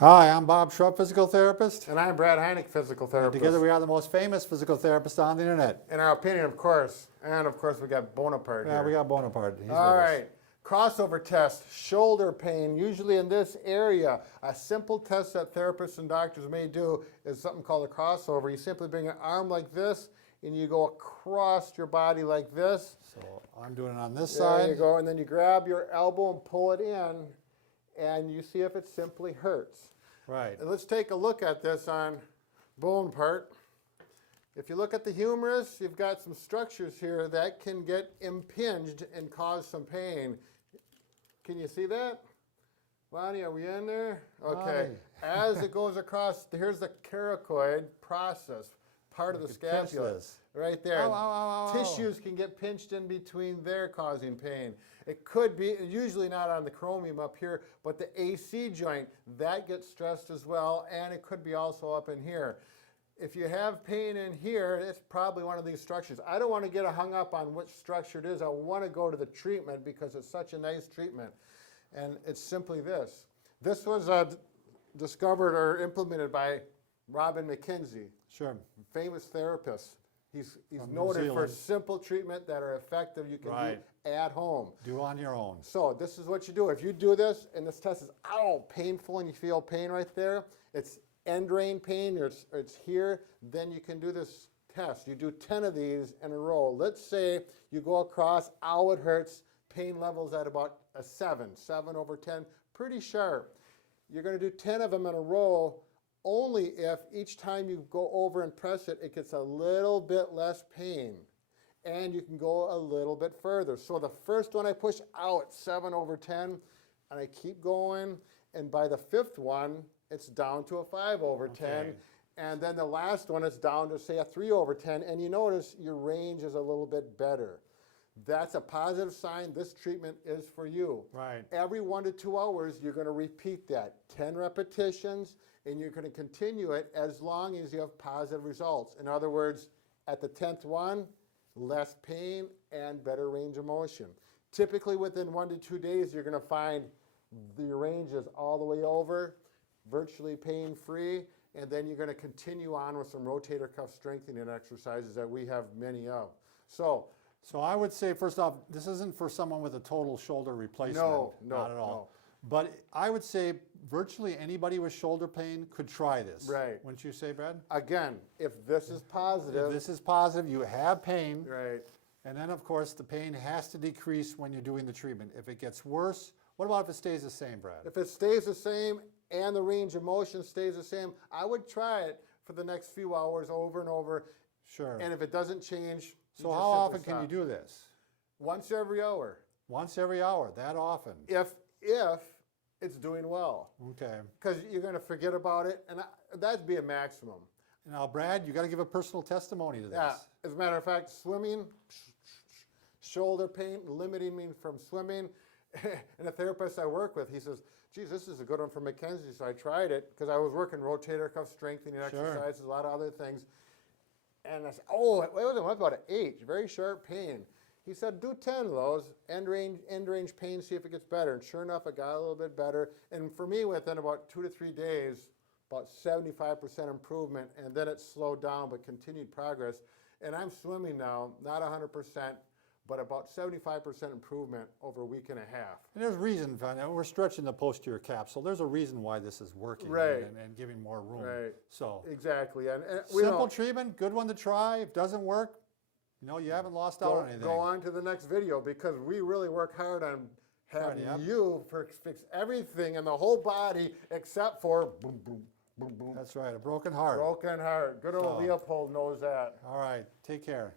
Hi, I'm Bob Schrupp, physical therapist. And I'm Brad Heineck, physical And therapist. together we are the most famous physical therapists on the internet. In our opinion, of course. And of course, we got Bonaparte Yeah, here. we got Bonaparte. He's All with us. right. Crossover test, shoulder pain, usually in this area. A simple test that therapists and doctors may do is something called a crossover. You simply bring an arm like this, and you go across your body like this. So I'm doing it on this There side. you go. And then you grab your elbow and pull it in, and you see if it simply hurts. Right. And let's take a look at this on Bonaparte. If you look at the humerus, you've got some structures here that can get impinged and cause some pain. Can you see that? Lonnie, are we in there? Okay. As it goes across, here's the coracoid process, part of the scapula. Right there. Ow, ow, ow, ow, Tissues can get pinched in between there, causing pain. It could be, usually not on the chromium up here, but the AC joint, that gets stressed as well, and it could be also up in here. If you have pain in here, it's probably one of these structures. I don't want to get hung up on which structure it is. I want to go to the treatment because it's such a nice treatment. And it's simply this. This was discovered or implemented by Robin McKenzie, Sure. famous therapist. He's From New noted for Zealand. simple treatment that are effective you can do at home. Do on your own. So this is what you do. If you do this and this test is, ow, painful, and you feel pain right there, it's end range pain, or it's here, then you can do this test. You do 10 of these in a row. Let's say you go across, ow, it hurts, pain levels at about a 7 over 10, pretty sharp. You're going to do 10 of them in a row only if each time you go over and press it, it gets a little bit less pain. And you can go a little bit further. So the first one I push out, 7 over 10, and I keep going, and by the fifth one, it's down to a 5 over 10. And then the last one is down to, say, a 3 over 10, and you notice your range is a little bit better. That's a positive sign. This treatment is for you. Right. Every 1 to 2 hours, you're going to repeat that. 10 repetitions, and you're going to continue it as long as you have positive results. In other words, at the 10th one, less pain and better range of motion. Typically within 1 to 2 days, you're going to find the range is all the way over, virtually pain-free, and then you're going to continue on with some rotator cuff strengthening exercises that we have many of. So I would say, first off, this isn't for someone with a total shoulder replacement. No, not at all. But I would say virtually anybody with shoulder pain could try this. Right. Wouldn't you say, Brad? Again, if this is positive. If this is positive, you have pain. Right. And then, of course, the pain has to decrease when you're doing the treatment. If it gets worse, what about if it stays the same, Brad? If it stays the same and the range of motion stays the same, I would try it for the next few hours over and over. Sure. And if it doesn't change, So how often can you do this? Once every hour. Once every hour, that often? If it's doing well. Okay. Because you're going to forget about it, and that'd be a maximum. Now, Brad, you got to give a personal testimony to this. Yeah. As a matter of fact, swimming, shoulder pain, limiting me from swimming. And a therapist I work with, he says, geez, this is a good one for McKenzie. So I tried it because I was working rotator cuff strengthening exercises, a lot of other things. And I said, oh, it was about an 8, very sharp pain. He said, do 10 of those, end range pain, see if it gets better. And sure enough, it got a little bit better. And for me, within about 2 to 3 days, about 75% improvement, and then it slowed down, but continued progress. And I'm swimming now, not 100%, but about 75% improvement over a week and a half. And there's reason, we're stretching the posterior capsule. There's a reason why this is working, right, and giving more room. Right. So exactly. And simple treatment, good one to try. If it doesn't work, you haven't lost out on anything. Go on to the next video, because we really work hard on having you fix everything in the whole body except for boom, boom, boom, boom. That's right, a broken heart. Broken heart. Good old Leopold knows that. All right, take care.